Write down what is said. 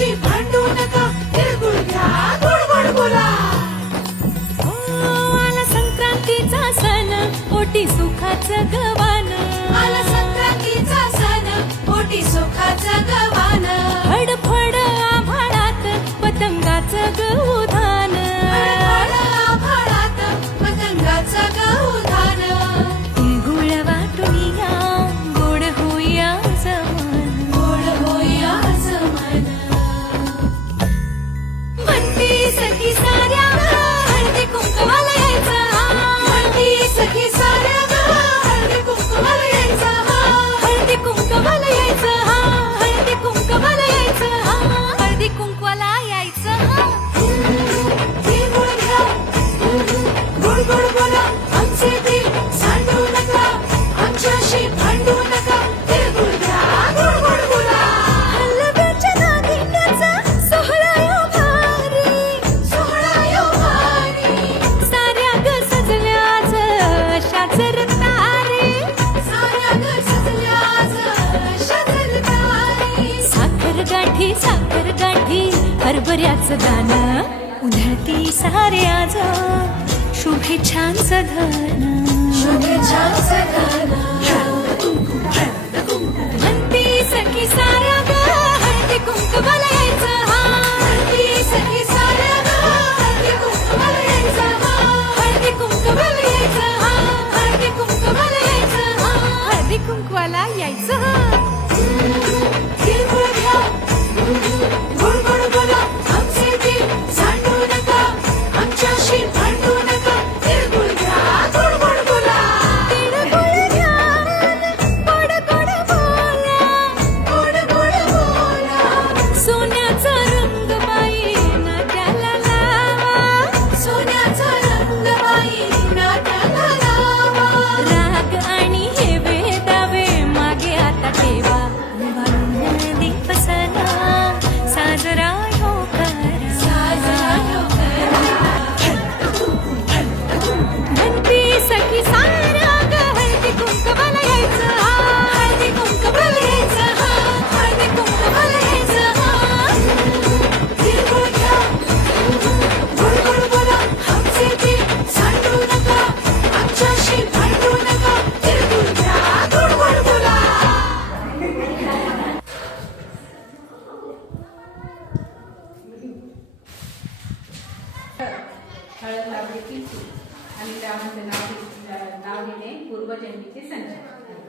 आमच्याशी भांडू नका, तिळगुळ घ्या, गोड गोड बोला. आला संक्रांतीचा सण, ओटी सुखाचं गवान. आला संक्रांतीचा सण, ओटी सुखाचं गवान. फडफड आभाळात पतंगाचं गहुधान. फडफड आभाळात पतंगाचं गहुधान. तिळगुळ वाटून या, गोड होऊया जमान. गोड होया जमान. म्हणती सखी साऱ्या हळदी कुंकवाला यायचं. म्हणती सखी साऱ्या हळदी कुंकवाला यायचं. हळदी कुंकवाला यायचं, हळदी कुंकवाला यायचं, हळदी कुंकवाला यायचं. तिळगुळ घ्या, गोड गोड बोला. आमचे दिल सांडू नका, आमच्याशी भांडू नका, तिळगुळ घ्या, गोड गोड बोला. हलव्याच्या नागिण्याचा सोहळा यो भारी. सोहळा यो भारी. साऱ्या ग सजल्या आज अशाच रतारी. साऱ्या ग सजल्या आज अशाच रतारी. साखर गाठी हरभऱ्याचं दाणं. उधळती सारे आज शुभेच्छांचं धन. शुभेच्छांचं धन. म्हणती सखी साऱ्या ग हळदी कुंकवाला यायचं. म्हणती सखी साऱ्या हळदी कुंकवाला यायचं. हळदी कुंकवाला यायचं, हळदी कुंकवाला यायचं, हळदी कुंकवाला यायचं. तिळगुळ घ्या, गोड गोड बोला. आमचे दिल सांडू नका, आमच्याशी भांडू नका, तिळगुळ घ्या, गोड गोड बोला. तिळगुळ घ्या, गोड गोड बोला. गोड गोड बोला. सोन्याचा रंग बाई नाट्याला लावा. सोन्याचा रंग बाई नाट्याला लावा. राग आणि हे वेदावे मागे आता ठेवा. बांधून दीप सणा साजरा हो करा. साजरा हो करा. म्हणती सखी साऱ्या ग हळदी कुंकवाला यायचं. हळदी कुंकवाला यायचं. हळदी कुंकवाला यायचं. तिळगुळ घ्या, गोड गोड बोला. आमचे दिल सांडू नका, आमच्याशी भांडू नका, तिळगुळ घ्या, गोड गोड बोला. हळद लावली की आणि त्यामध्ये नाव घेणे पूर्वजन्मीचे संचार.